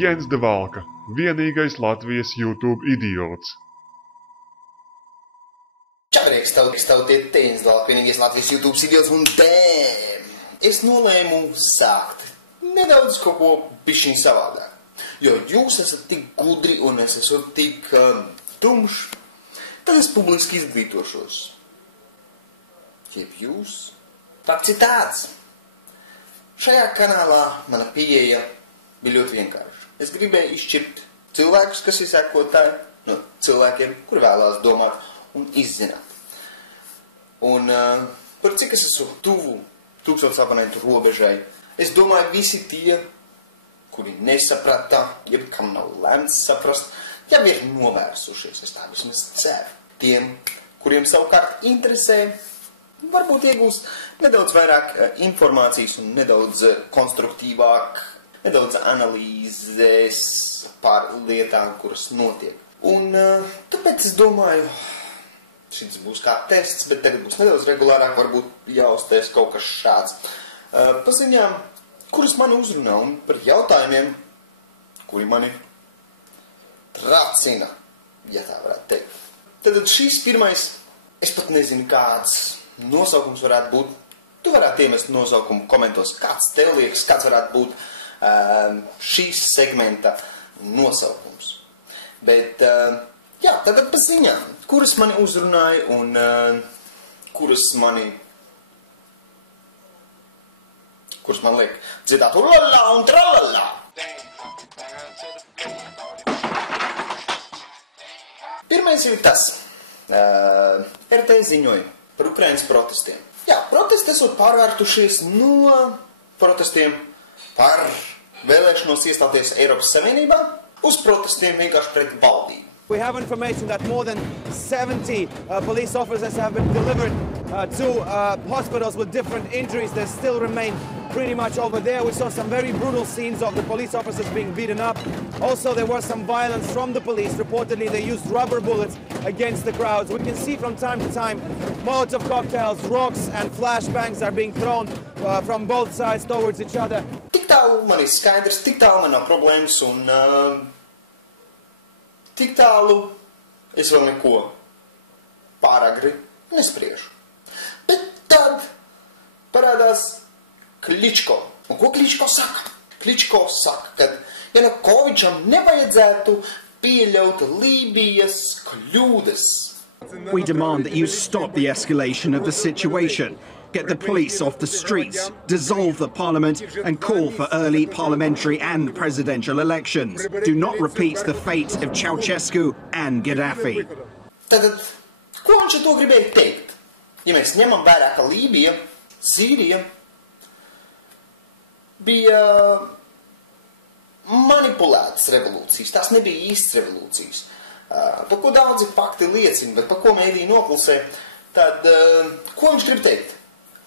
Jens de Valka, vienīgais Latvijas YouTube idiots. Čakarēks tautiet Jens de Valka, vienīgais Latvijas YouTube idiots, un dēm! Es nolēmu sākt nedaudz kaut ko bišķiņ savādāk. Jo jūs esat tik gudri un es esmu tik tumšs, tad es publiski izglītošos. Jeb jūs. Fakts ir tāds. Šajā kanālā mana pieeja bija ļoti vienkārša. Es gribēju izšķirt cilvēkus, kas ir sekotāji, no cilvēkiem, kuri vēlās domāt un izzināt. Un par cik es esmu tuvu 1000 abonentu robežai, es domāju, visi tie, kuri nesaprata, jeb kam nav lemts saprast, jau ir novērsušies, es tā vismaz ceru. Tiem, kuriem savukārt interesē, varbūt iegūs nedaudz vairāk informācijas un nedaudz konstruktīvāk, nedaudz analīzēs par lietām, kuras notiek. Un tāpēc es domāju, šis būs kā tests, bet tagad būs nedaudz regulārāk, varbūt jāuztais kaut kas šāds. Paziņām, kuras mani uzrunā un par jautājumiem, kuri mani tracina, ja tā varētu teikt. Tad šis pirmais, es pat nezinu, kāds nosaukums varētu būt. Tu varētu iemest nosaukumu komentos, kāds tev liekas, kāds varētu būt šīs segmenta nosaukums. Bet, jā, tagad pa ziņām, kuras mani uzrunāja un kuras man liek dziedāt ulala un tralala. Pirmais ir tas. RT ziņoja par Ukrainas protestiem. Jā, protesti esot pārvērtušies no protestiem par vēlēšanos iestāties Eiropas Savienībā uz protestiem vienkārši pret valdību. We have information that more than 70 police officers have been delivered to hospitals with different injuries. They still remain pretty much over there. We saw some very brutal scenes of the police officers being beaten up. Also, there was some violence from the police. Reportedly, they used rubber bullets against the crowds. We can see from time to time Molotov cocktails, rocks and flashbangs are being thrown from both sides towards each other. Tik tālu man ir skaidrs, tik tālu man nav problēmas un tik tālu es vēl neko pāragri nespriešu. Bet tad parādās Kličko. Un ko Kličko saka? Kličko saka, ka Janukovičam nevajadzētu pieļaut Lībijas kļūdas. We demand that you stop the escalation of the situation, get the police off the streets, dissolve the parliament and call for early parliamentary and presidential elections. Do not repeat the fate of Ceausescu and Gaddafi. Tātad, ko viņš ar to gribēja teikt? Ja mēs ņemam vērā, ka Lībija, Sīrija bija manipulētas revolūcijas, tās nebija īstas revolūcijas. Par ko daudzi fakti liecina, bet par ko mēdī noklusē, tad ko viņš grib teikt?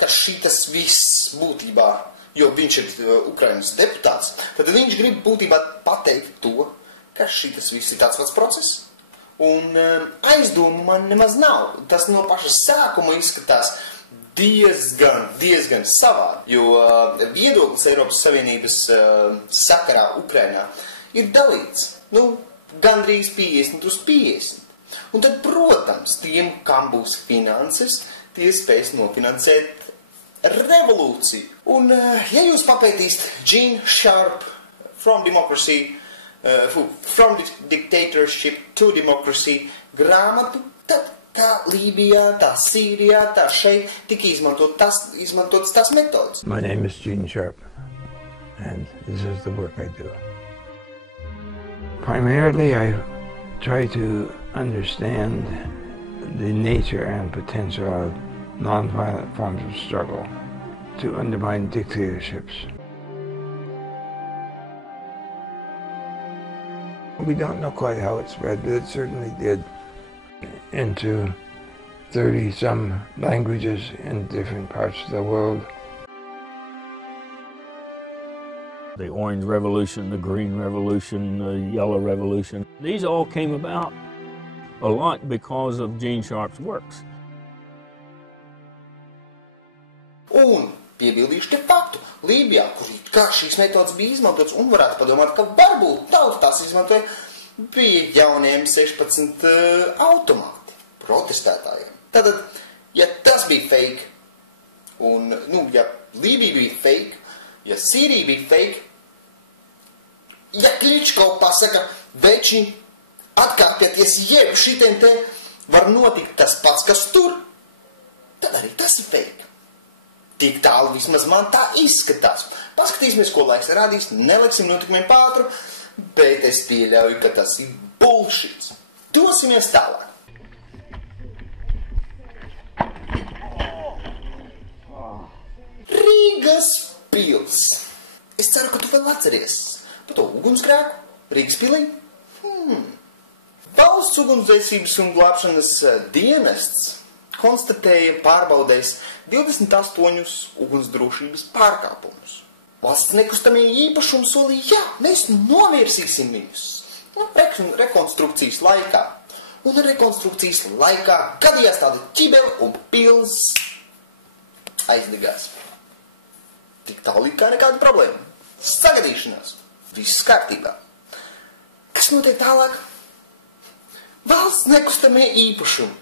Ka šitas viss būtībā, jo viņš ir Ukrainas deputāts, tad viņš grib būtībā pateikt to, ka šitas viss ir tāds pats process. Un aizdomu man nemaz nav. Tas no paša sākuma izskatās diezgan savādi, jo viedoklis Eiropas Savienības sakarā Ukrainā ir dalīts. Gandrīz 50 uz 50. Un tad, protams, tiem, kam būs finanses, tie spēs nofinansēt revolūciju. Un, ja jūs papētīst Gene Sharp From Dictatorship to Democracy grāmatu, tad tā Lībijā, tā Sīrijā, tā šeit tika izmantotas tās metodas. My name is Gene Sharp, and this is the work I do. Primarily, I try to understand the nature and potential of nonviolent forms of struggle to undermine dictatorships. We don't know quite how it spread, but it certainly did into 30-some languages in different parts of the world. The Orange Revolution, the Green Revolution, the Yellow Revolution. These all came about a lot because of Gene Sharp's works. Un piebildīšu te faktu. Lībijā, kur it kā šīs metodas bija izmantotas un varētu padomāt, ka varbūt tauta tās izmantoja, bija jauniem 16 automāti protestētājiem. Tātad, ja tas bija fake, un, ja Lībija bija fake, ja Sīrija bija fake, ja Kličko pasaka, veči, atkāpieties, jeb šitiem te var notikt tas pats, kas tur, tad arī tas ir fake. Tik tālu vismaz man tā izskatās. Paskatīsimies, ko laiks radīs, neliksim notikumiem pātru, bet es pieļauju, ka tas ir bullshits. Dosimies tālāk. Rīgas pils. Es ceru, ka tu vēl atceries par to ugunsgrēku Rīgas pilī. Valsts ugunsdzēsības un glābšanas dienests konstatēja pārbaudēs 28 ugunsdrošības pārkāpumus. Valsts nekustamie īpašumi solīja, jā, mēs novirsīsim viņus. Rekonstrukcijas laikā. Un rekonstrukcijas laikā gadījās tāda ķibele un pils aizdegās. Tik tālīt kā nekāda problēma. Sagadīšanās. Viss kārtībā. Kas notiek tālāk? Valsts nekustamie īpašumi.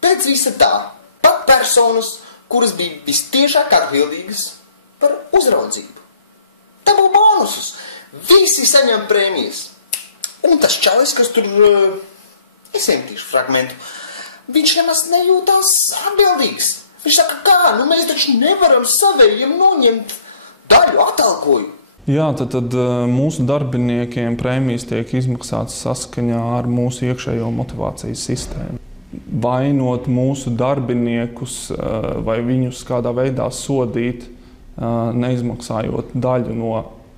Pēc visa tā, pat personas, kuras bija vistiešāk atbildīgas par uzraudzību. Dabū bonusus. Visi saņem prēmijas. Un tas čalis, kas tur, es iemetīšu fragmentu, viņš nemaz nejūtās atbildīgs. Viņš saka, kā, mēs taču nevaram savējiem noņemt daļu atalgojumu. Jā, tad mūsu darbiniekiem prēmijas tiek izmaksātas saskaņā ar mūsu iekšējo motivācijas sistēmu. Vainot mūsu darbiniekus vai viņus kādā veidā sodīt, neizmaksājot daļu no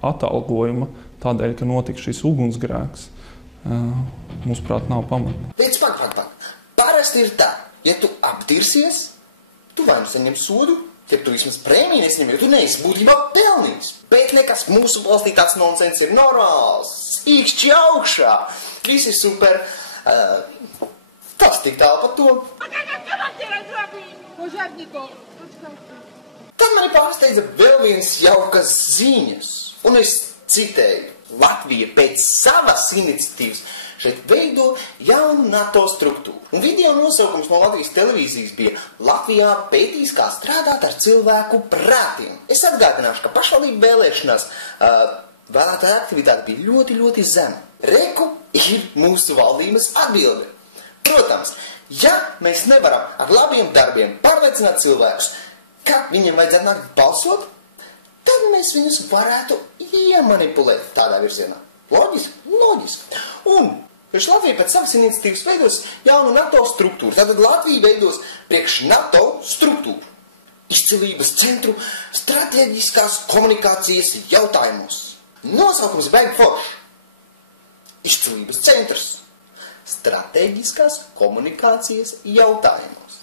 atalgojuma, tādēļ, ka notika šis ugunsgrēks, mūsuprāt, nav pamata. Pēc parasti ir tā, ja tu apdirsies, tu vai nu saņem sodu, ja tu vismaz prēmiju nesaņem, jo tu neesi būtībā pelnījis. Bet nekas mūsu valstī tāds nonsens ir normāls, īkšķi augšā, viss ir super, tas tik tālu par to. Tad mani pārsteidza vēl viens jaukas ziņas, un es citēju, Latvija pēc savas iniciatīvas šeit veido jaunu NATO struktūru. Un video nosaukums no Latvijas televīzijas bija Latvijā pētīs, kā strādāt ar cilvēku prātiem. Es atgādināšu, ka pašvaldību vēlēšanās vēlētāja aktivitāte bija ļoti, ļoti zema. Reku ir mūsu valdības atbilde. Protams, ja mēs nevaram ar labiem darbiem pārliecināt cilvēkus, ka viņiem vajadzētu nākt balsot, tad mēs viņus varētu iemanipulēt tādā virzienā. Loģiski? Loģiski. Un Latvija pēc savas iniciatīvas veidos jaunu NATO struktūru. Tātad Latvija veidos priekš NATO struktūru. Izcilības centru strateģiskās komunikācijas jautājumos. Nosaukums baigi foršs. Izcilības centrs strateģiskās komunikācijas jautājumos.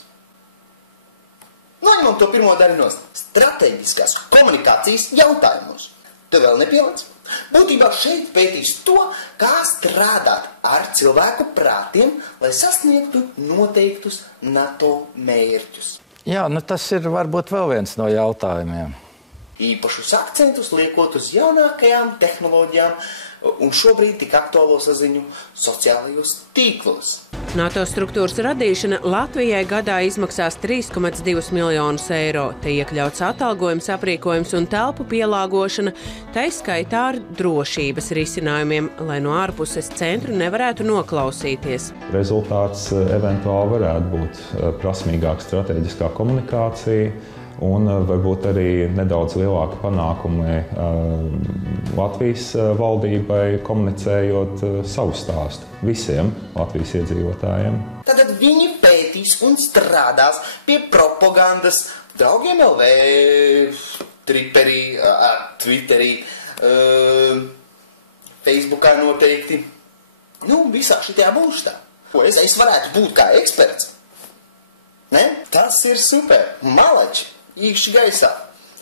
Noņemam to pirmo daļu no strateģiskās komunikācijas jautājumos. Te vēl nepielic? Būtībā šeit pētīs to, kā strādāt ar cilvēku prātiem, lai sasniegtu noteiktus NATO mērķus. Jā, tas ir varbūt vēl viens no jautājumiem. Īpašus akcentus liekot uz jaunākajām tehnoloģijām un šobrīd tik aktuālo saziņu sociālajos tīklos. NATO struktūras radīšana Latvijai gadā izmaksās 3,2 miljonus eiro. Te iekļauts atalgojums, aprīkojums un telpu pielāgošana, tai skaitā ar drošības risinājumiem, lai no ārpuses centru nevarētu noklausīties. Rezultāts eventuāli varētu būt prasmīgāka strateģiskā komunikācija un varbūt arī nedaudz lielāka panākumi Latvijas valdībai, komunicējot savu stāstu visiem Latvijas iedzīvotājiem. Tad viņi pētīs un strādās pie propagandas draugiem LV, Twitterī, Facebookā noteikti. Visā šitajā būštā. Es varētu būt kā eksperts. Ne? Tas ir super. Malači. Īkšķi gaisā.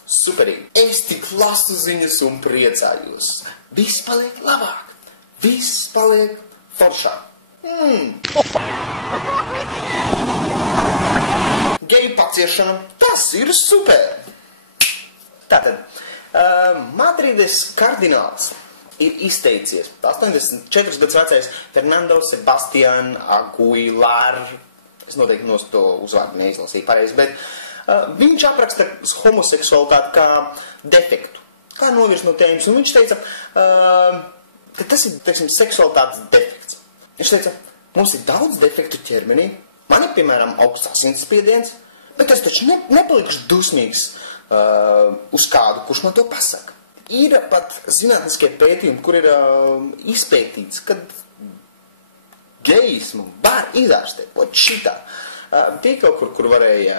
Superīgi. Es tik lasu ziņas un priecājos. Viss paliek labāk. Viss paliek foršāk. Geju paciešana. Tas ir super. Tātad, Madrides kardināls ir izteicies 84 gadus vecais Fernando Sebastian Aguilar. Es noteikti to uzvārdu neizlasīju pareizi, bet viņš apraksta homoseksualitāti kā defektu, kā novirs no tēmas, un viņš teica, ka tas ir, teiksim, seksualitātes defekts. Viņš teica, mums ir daudz defektu ķermenī, man ir, piemēram, augsts asinsspiediens, bet es taču nepalikšu dusmīgs uz kādu, kurš man to pasaka. Ir pat zinātniskie pētījumi, kur ir izpētīts, kad gejismu var izārstēt, šitā. Tie kaut kur varēja,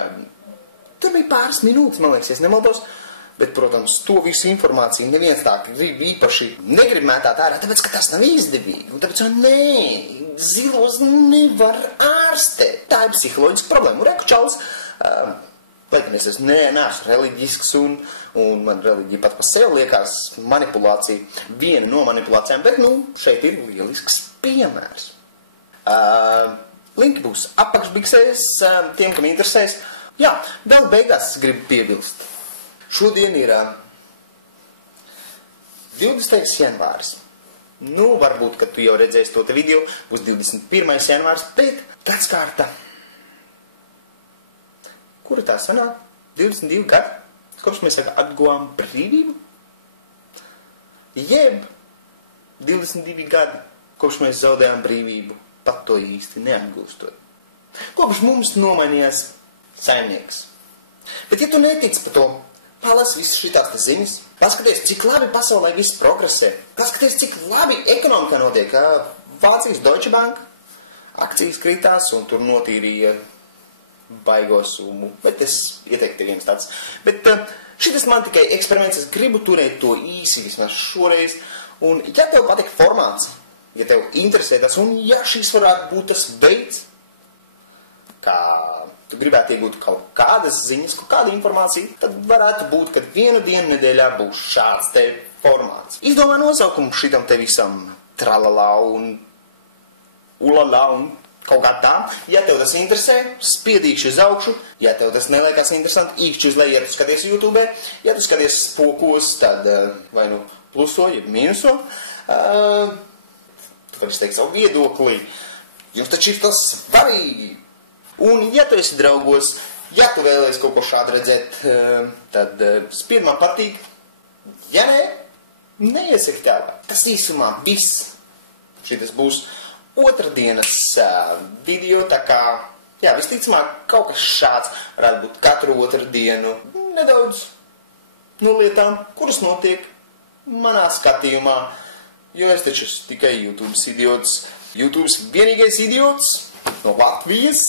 tur bija pāris minūtes, man liekas, es nemaldos, bet, protams, to visu informāciju neviens tā īpaši negrib mētāt ārā, tāpēc, ka tas nav izdevīgi. Un tāpēc, zilos nevar ārstēt. Tā ir psiholoģiska problēma. Un reku čalis, lai gan es neesmu reliģisks un man reliģija pat pa sev liekas manipulācija, viena no manipulācijām, bet, šeit ir lielisks piemērs. Linki būs apakšbiksēs, tiem, kam interesēs. Jā, vēl beigās es gribu piebilst. Šodien ir 20. janvāris. Varbūt, kad tu jau redzēsi to te video, būs 21. janvāris, bet gadskārta. Kura tā sanāk? 22 gadi, kopš mēs atguvām brīvību? Jeb 22 gadi, kopš mēs zaudējām brīvību, pat to īsti neatgūstot. Kopš mums nomainījās saimnieks. Bet, ja tu netici par to, palas visas šitās te ziņas, paskaties, cik labi pasaulē viss progresē, paskaties, cik labi ekonomikā notiek. Vācijas Deutsche Bank akcijas kritās un tur notīrīja baigo summu, bet es ieteiktu viens tāds. Bet šitas man tikai eksperiments, es gribu turēt to īsi vismaz šoreiz, un ja tev patīk formāts, ja tev interesē tas, un ja šis varētu būt tas veids, kā tu gribētu iegūt kaut kādas ziņas, kaut kādu informāciju, tad varētu būt, ka vienu dienu nedēļā būs šāds te formāts. Izdomā nosaukumu šitam te visam tralalā un ulalā un kaut kā tā. Ja tev tas interesē, spiedīkši uz augšu. Ja tev tas neliekas interesanti, īkšķi uz leju, ja tu skaties YouTube. Ja tu skaties spokos, tad vai nu pluso, ja mīnuso. Tu vari teikt savu viedokli. Jums taču ir tas svarīgi. Un, ja tu esi draugos, ja tu vēlies kaut ko šādu redzēt, tad spied man patīk. Ja nē, neiesaki tālāk. Tas īsumā viss. Šitas būs otrdienas video, tā kā, jā, visticamāk, kaut kas šāds varētu būt katru otrdienu. Nedaudz no lietām, kuras notiek manā skatījumā, jo es taču esmu tikai YouTube's idiots. YouTube's vienīgais idiots no Latvijas.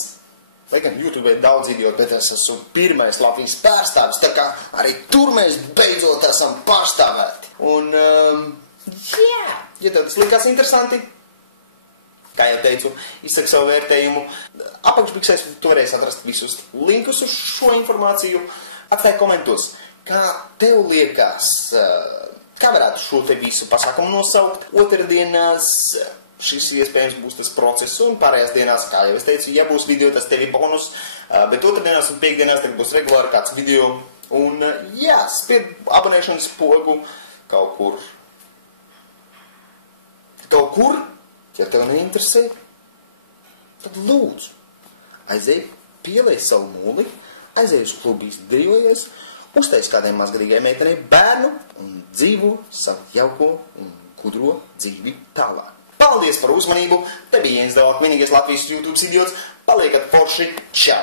Lai gan YouTube ir daudz idiotu, bet es esmu pirmais Latvijas pārstāvis, tā kā arī tur mēs beidzot esam pārstāvēti. Un, jā, ja tev tas likās interesanti, kā jau teicu, izsaka savu vērtējumu. Apakšbiksēs tu varēsi atrast visus linkus uz šo informāciju. Atstāj komentos, kā tev liekas, kā varētu šo te visu pasākumu nosaukt. Otrdienās šis iespējams būs tas process, un pārējās dienās, kā jau es teicu, ja būs video, tas tev ir bonus, bet otrdienās un piekdienās tad būs regulāri kāds video. Un jā, spied abonēšanas pogu kaut kur. Kaut kur, ja tev neinteresē, tad lūdzu, aizēj, pielēj savu mūli, aizēj uz klubu izdejojies, uztais kādai mazgadīgai meitenei bērnu un dzīvo savu jauko un gudro dzīvi tālāk. Paldies par uzmanību, te bija Jens Dovak, vienīgais Latvijas YouTube idiots, paliekat forši, čau!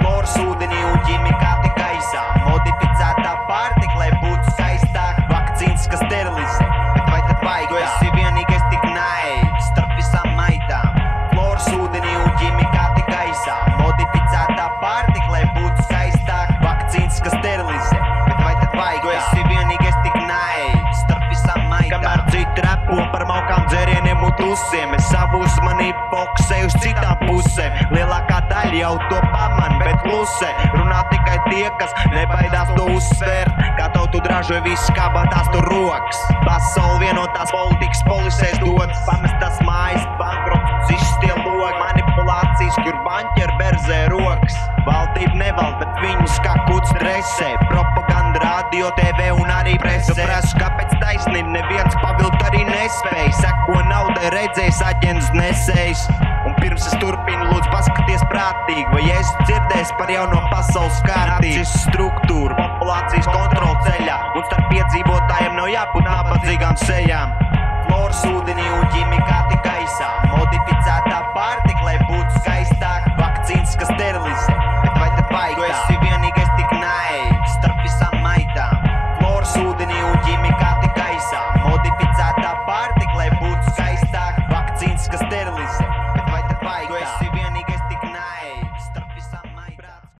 Klors ūdenī un ķimikāti gaisā, modificētā pārtika, lai būtu saistāk, vakcīnas, kas sterilizē, bet vai tad vajag? Tu esi vienīgais tik naivs starp visām maitām. Klors ūdenī un ķimikāti gaisā, modificētā pārtika, lai būtu saistāk, vakcīnas, kas sterilizē, bet vai tad vajag? Tu esi vienīgais tik naivs starp visām maitām. Kamēr citi repo par malkām dzērieniem un tusiem, es savu uzmanību fokusēju uz citām pusēm. Lielākā daļa jau to paman, bet klusē. Runā tikai tie, kas nebaidās to uzsvērt. Kā tautu dražoja viss, kā batās tur rokas. Pasauli vienotās politikas polisēs dodas. Pamestās mājas, bankrotus, izšķie logi, manipulācija. Vācijas, kur banķi ar berzē rokas. Valdība nevalda, bet viņus kā kuts dresē. Propaganda, radio, TV un arī presē. Prasu, kāpēc taisnība neviens pavilkt arī nespēj. Seko naudai redzējis aģents nesējis. Un pirms es turpinu, lūdzu paskaties prātīgi. Vai es dzirdēs par jauno pasaules kārtību? Struktūra, populācijas kontrola ceļā. Un starp piedzīvotājiem nav jābūt nabadzīgām sejām. Flors ūdenī un ķimikāti gaisā. Modificētā pārtika, lai